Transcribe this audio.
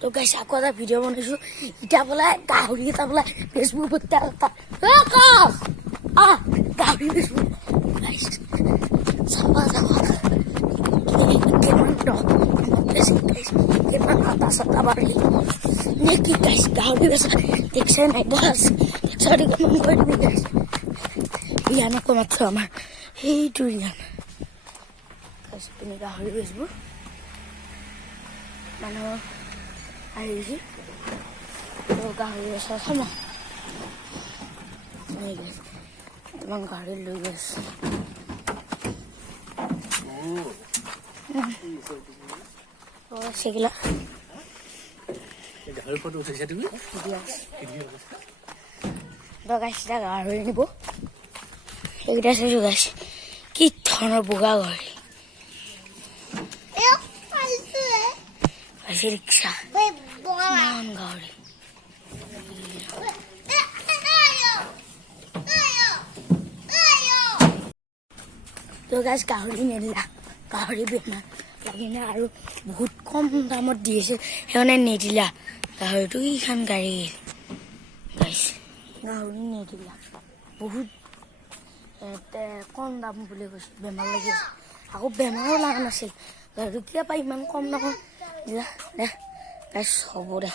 তো গাইছ আকৌ এটা ভিডিঅ' বনাইছোঁ এতিয়া বোলে গাহৰি এটা বোলে ফেচবুকত গাহৰি ফেচবুক গাইছ চাবা কিমান আটা চাটা বাঢ়ি নে কি গাইছ গাহৰি বেচা দেখছে নাই বাছ দেখছা কমান কৰি দিবি গাইছ ৰিয়ানকো মাত্ৰ আমাৰ সেইটো ৰিয়ান গাইছ পিনে গাহৰি বেচবোৰ মানুহ আহিছে গাহৰি বেচা চাম ইমান গাহৰি লৈ গৈছে সেগুলা গাহৰি নিব সেইকেইটা চাইছো গাইছ কি ধৰণৰ বগা গাহৰি ৰিক্সা ইমান গাহৰি তো গাইছ গাহৰি নিদিলা গাহৰি বেমাৰ লাগিনে আৰু বহুত কম দামত দি আছে সেইকাৰণে নিদিলা গাহৰিটো এইখন গাড়ী গাইছ গাহৰি নিদিলা বহুত কম দাম বুলি কৈছে বেমাৰ লাগি আছে আকৌ বেমাৰো লগা নাছিল গাহৰিটো কিয় পাই ইমান কম দামত দিলা দে গাইছ হ'ব দে